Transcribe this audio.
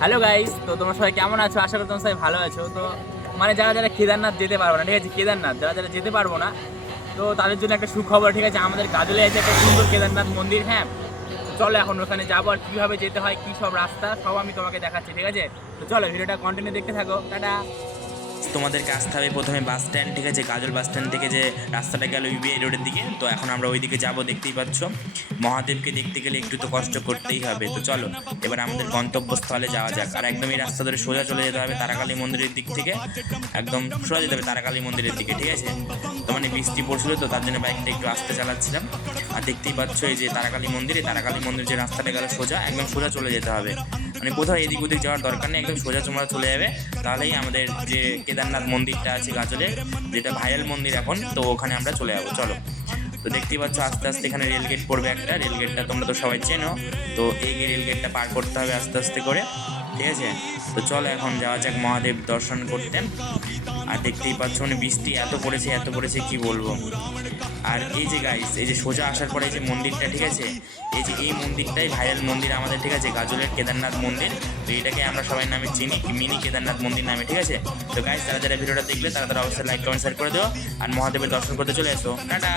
Hello guys, তো তোমরা সবাই কেমন আছো? আশা করি তোমরা সবাই ভালো আছো। তো মানে যারা যারা কেদারনাথ যেতে পারবো না, ঠিক আছে, কেদারনাথ যারা যারা যেতে পারবো না, তো তাদের জন্য একটা সুখবর, ঠিক আছে। আমাদের গাজলে আছে একটা সুন্দর কেদারনাথ মন্দির। হ্যাঁ, তো চলো এখন ওখানে যাবো, আর কীভাবে যেতে হয়, কী সব রাস্তা, সব আমি তোমাকে দেখাচ্ছি, ঠিক আছে। তো চলো ভিডিওটা কন্টিনিউ দেখতে থাকো। টাটা। তোমাদেরকে আসতে হবে প্রথমে বাস স্ট্যান্ড, ঠিক আছে। গাজল বাস স্ট্যান্ড থেকে যে রাস্তাটা গেল ইউবিআই রোডের দিকে, তো এখন আমরা ওই দিকে যাবো। দেখতেই পাচ্ছ, মহাদেবকে দেখতে গেলে একটু তো কষ্ট করতেই হবে। তো চলো এবার আমাদের গন্তব্যস্থলে যাওয়া যাক। আর একদম এই রাস্তা ধরে সোজা চলে যেতে হবে তারাকালী মন্দিরের দিক থেকে, একদম সোজা যেতে হবে তারাকালী মন্দিরের দিকে, ঠিক আছে। তো মানে বৃষ্টি পড়ছিল, তো তার জন্য বাইকটা একটু আস্তে চালাচ্ছিলাম। আর দেখতেই পাচ্ছ এই যে তারাকালী মন্দির, এই তারাকালী মন্দির যে রাস্তাটা গেল সোজা, একদম সোজা চলে যেতে হবে। মানে কোথাও এদিক ওদিক যাওয়ার দরকার নেই, একদম সোজা তোমরা চলে যাবে। তাহলেই আমাদের যে কেদারনাথ মন্দিরটা আছে গাজলে, যেটা ভাইরাল মন্দির এখন, তো ওখানে আমরা চলে যাবো। চলো, তো দেখতেই পাচ্ছ আস্তে আস্তে এখানে রেলগেট পড়বে একটা, রেলগেটটা তোমরা তো সবাই চেনো। তো এই রেলগেটটা পার করতে হবে আস্তে আস্তে করে, ঠিক আছে। তো চলো এখন যাওয়া যাক মহাদেব দর্শন করতে। আর দেখতেই পাচ্ছ মানে বৃষ্টি এত পড়েছে কি বলবো। আর এই যে গাইস, এই যে সোজা আসার পরে এই যে মন্দিরটা, ঠিক আছে, এই যে এই মন্দিরটাই ভাইরাল মন্দির আমাদের, ঠিক আছে, গাজলের কেদারনাথ মন্দির। তো এটাকে আমরা সবাই নামে চিনি মিনি কেদারনাথ মন্দির নামে, ঠিক আছে। তো গাইস, যারা যারা ভিডিওটা দেখলে তারা অবশ্যই লাইক কমেন্ট শেয়ার করে দেবো, আর মহাদেবের দর্শন করতে চলে এসো। টাটা।